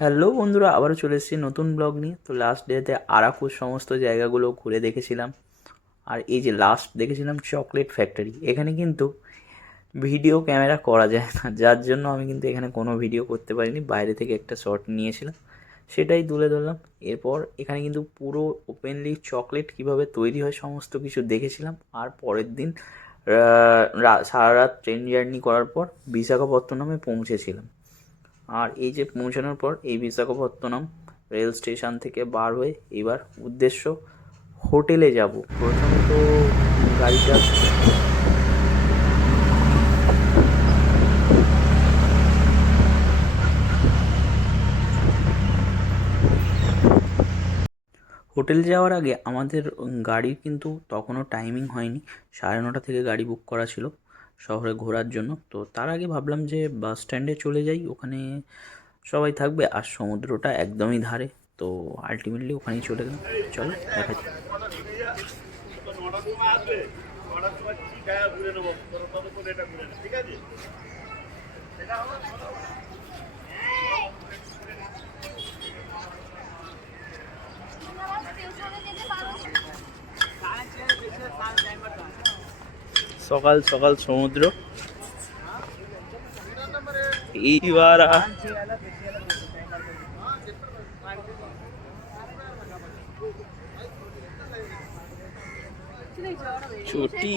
Hello বন্ধুরা, আবারও চলে এসেছি নতুন ব্লগ নিয়ে। তো লাস্ট ডেতে আরাকুর সমস্ত জায়গাগুলো ঘুরে দেখেছিলাম। আর এই যে লাস্ট দেখেছিলাম চকলেট ফ্যাক্টরি, এখানে কিন্তু ভিডিও ক্যামেরা করা যায় না, যার জন্য আমি কিন্তু এখানে কোনো ভিডিও করতে পারিনি। বাইরে থেকে একটা শট নিয়েছিলাম, সেটাই তুলে ধরলাম। এরপর এখানে কিন্তু পুরো ওপেনলি চকলেট কীভাবে তৈরি হয় সমস্ত কিছু দেখেছিলাম। আর পরের দিন সারা রাত ট্রেন জার্নি করার পর বিশাখাপত্তনমে পৌঁছেছিলাম। আর এই যে পৌঁছানোর পর এই বিশাখাপত্তনম রেল স্টেশন থেকে বার হয়ে এবার উদ্দেশ্য হোটেলে যাব। প্রথমে তো গাড়িটা হোটেল যাওয়ার আগে আমাদের গাড়ির কিন্তু তখনও টাইমিং হয়নি। 9:30 থেকে গাড়ি বুক করা ছিল শহরে ঘোরার জন্য। তো তার আগে ভাবলাম যে বাস স্ট্যান্ডে চলে যাই, ওখানে সবাই থাকবে আর সমুদ্রটা একদমই ধারে। তো আলটিমেটলি ওখানেই চলে গেলাম। চলো দেখা যাক। সকাল সকাল সমুদ্র, এইবার ছুটি।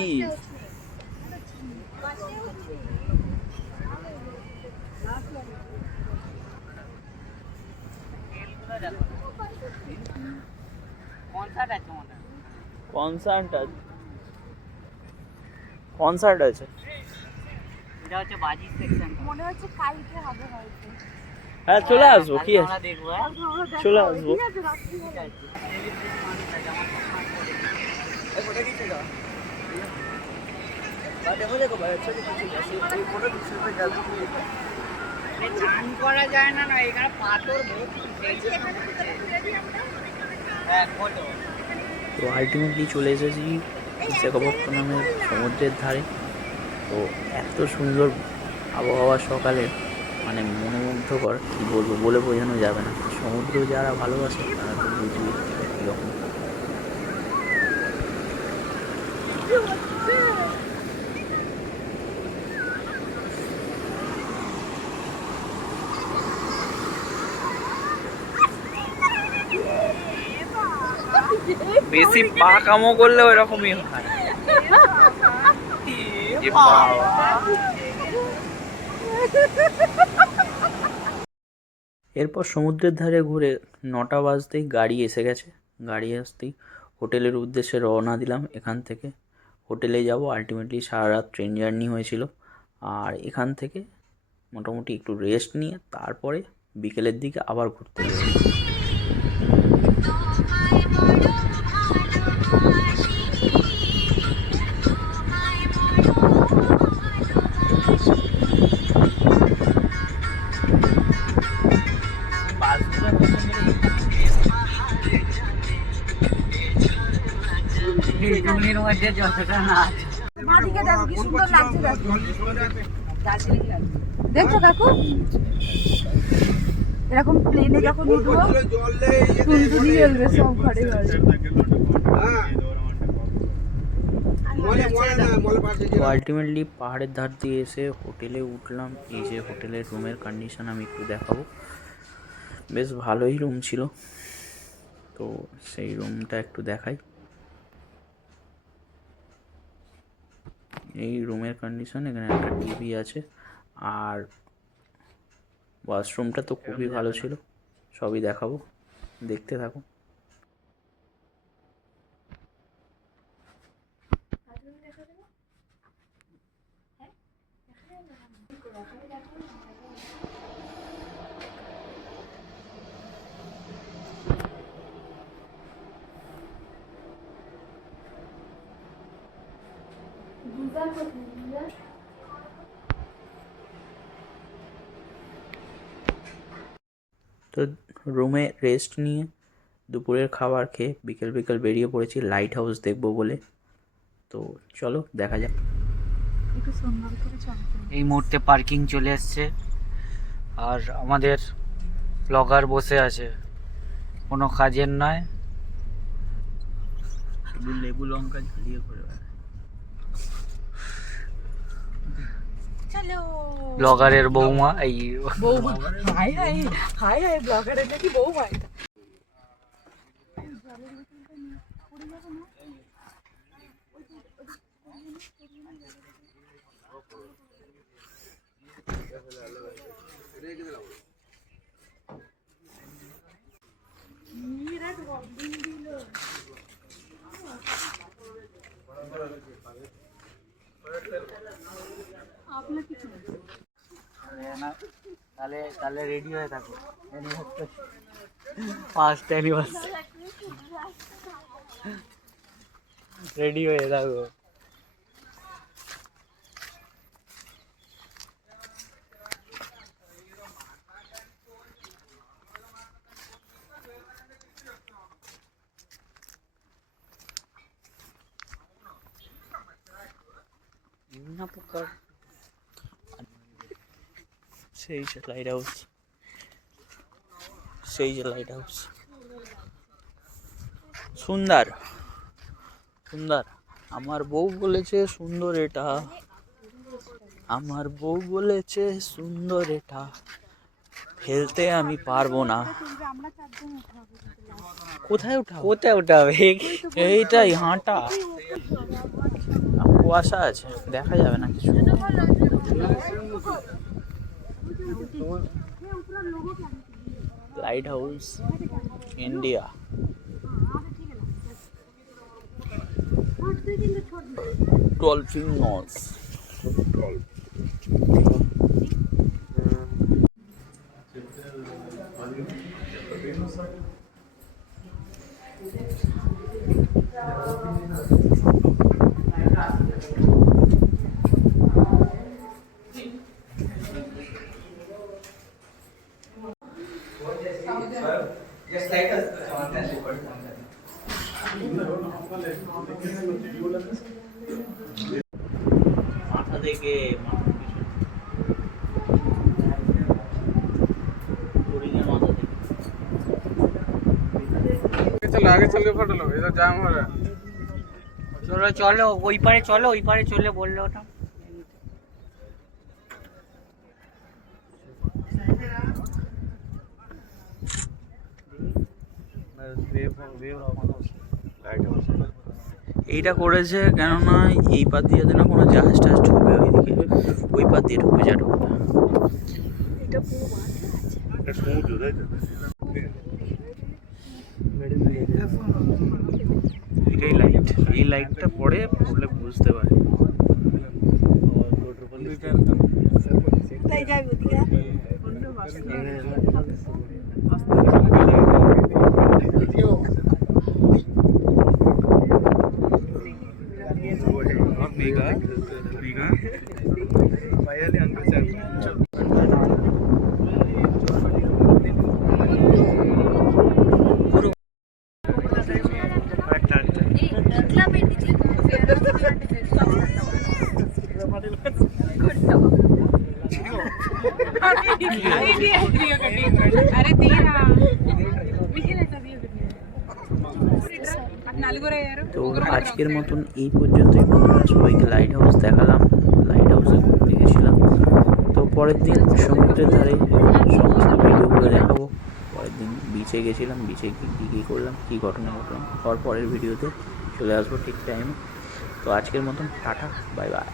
কনসার্ট আছে, কনসার্ট আছে। এটা হচ্ছে বাজির সেকশন, মনে হচ্ছে কালকে হবে হয়তো। হ্যাঁ চলে আসবো, কি আছে, আমরা দেখবো। হ্যাঁ চলে আসবো। ঠিক আছে, রাত্রি ঠিক আছে। সেলিব্রিটি মানুষ আছে আমার এই ফটো দিতে দাও। বা দেখো দেখো ভাই, আচ্ছা ঠিক আছে, এই ফটো দিতে যাবে। চান করা যায় না, না এখানে পাথর ভর্তি। হ্যাঁ ফটো। তো আলটিমেটলি চলে এসেছি বিশাখাপত্তনমের সমুদ্রের ধারে। তো এত সুন্দর আবহাওয়া সকালে, মানে মনোমুগ্ধকর, কী বলবো, বলে বোঝানো যাবে না। সমুদ্র যারা ভালোবাসে তারা তো বুঝবে কীরকম। বেশি পা কামো করলে ওই রকমই হয়। এরপর সমুদ্রের ধারে ঘুরে 9টা বাজতেই গাড়ি এসে গেছে। গাড়ি আসতেই হোটেলের উদ্দেশ্যে রওনা দিলাম। এখান থেকে হোটেলে যাব। আলটিমেটলি সারা রাত ট্রেন জার্নি হয়েছিল। আর এখান থেকে মোটামুটি একটু রেস্ট নিয়ে তারপরে বিকেলের দিকে আবার ঘুরতে যাবো। টুনির মধ্যে যতটা নাচ, মাটিকে দেখো কি সুন্দর লাগছে। দেখছো কাকু, এরকম প্লেনে যখন উঠবো টুনটুনি জ্বলবে সব ঘরে ঘরে। তো আলটিমেটলি পাহাড়ের ধার দিয়ে এসে হোটেলে উঠলাম। এই যে হোটেলের রুমের কন্ডিশন আমি একটু দেখাবো। বেশ ভালোই রুম ছিল, তো সেই রুমটা একটু দেখাই। এই রুমের কন্ডিশন, এখানে একটা টিভি আছে আর ওয়াশরুমটা তো খুবই ভালো ছিল। সবই দেখাবো, দেখতে থাকো। তো রুমে রেস্ট নিয়ে দুপুরের খাবার খেয়ে বিকেল বিকেল বেরিয়ে পড়েছি লাইট হাউস দেখবো বলে। তো চলো দেখা যাক। এই মুহূর্তে পার্কিং চলে এসছে আর আমাদের ব্লগার বসে আছে, কোনো কাজের নয়। শুধু লেবু লঙ্কা ঝালিয়ে করে বেড়ায়। ব্লগারের বৌমা, এই বৌমা, হাই হাই হাই হাই, ব্লগারের নাকি বৌমা এটা। তাহলে তাহলে রেডি হয়ে থাকো, ফার্স্ট অ্যানিভার্সারি রেডি হয়ে থাকো। বিভিন্ন প্রকার সেই যে লাইট হাউস, সেই যে লাইট হাউস, সুন্দর সুন্দর। আমার বউ বলেছে সুন্দর এটা, আমার বউ বলেছে সুন্দর এটা, ফেলতে আমি পারবো না। কোথায় উঠাবো? কোথায় ওটা হবে? এইটাই হাঁটা, কুয়াশা আছে, দেখা যাবে না কিছু। Lighthouse India, dolphin nose. माथा देखे चलो आगे चल के फोटो लो, इधर जाम हो रहा है। চলো চলো ওই পারে, চলো ওই পারে চলে বললো ওটা। এইটা করেছে কেননা এই পাত দিয়ে না কোনো জাহাজ টাহাজ ঢুকবে, ওইদিকে ওই পাত দিয়ে ঢুকবে যা ঢুকবে। এটা পুরো বাঁধা আছে। এটাই লাইট, এই লাইটটা পড়ে পড়লে বুঝতে পারে। তাই যাই ওদিকে అరే తీరా তো আজকের মতন এই পর্যন্তই বন্ধুরা, সবাইকে লাইট হাউস দেখালাম, লাইট হাউসে ঘুরতে গেছিলাম। তো পরের দিন সমুদ্রের ধারে সমস্ত ভিডিওগুলো দেখাবো। পরের দিন বিচে গেছিলাম, বিচে কী কী করলাম, কী ঘটনা ঘটলাম, পরের ভিডিওতে চলে আসবো ঠিক টাইমে। তো আজকের মতন টাটা, বাই বাই।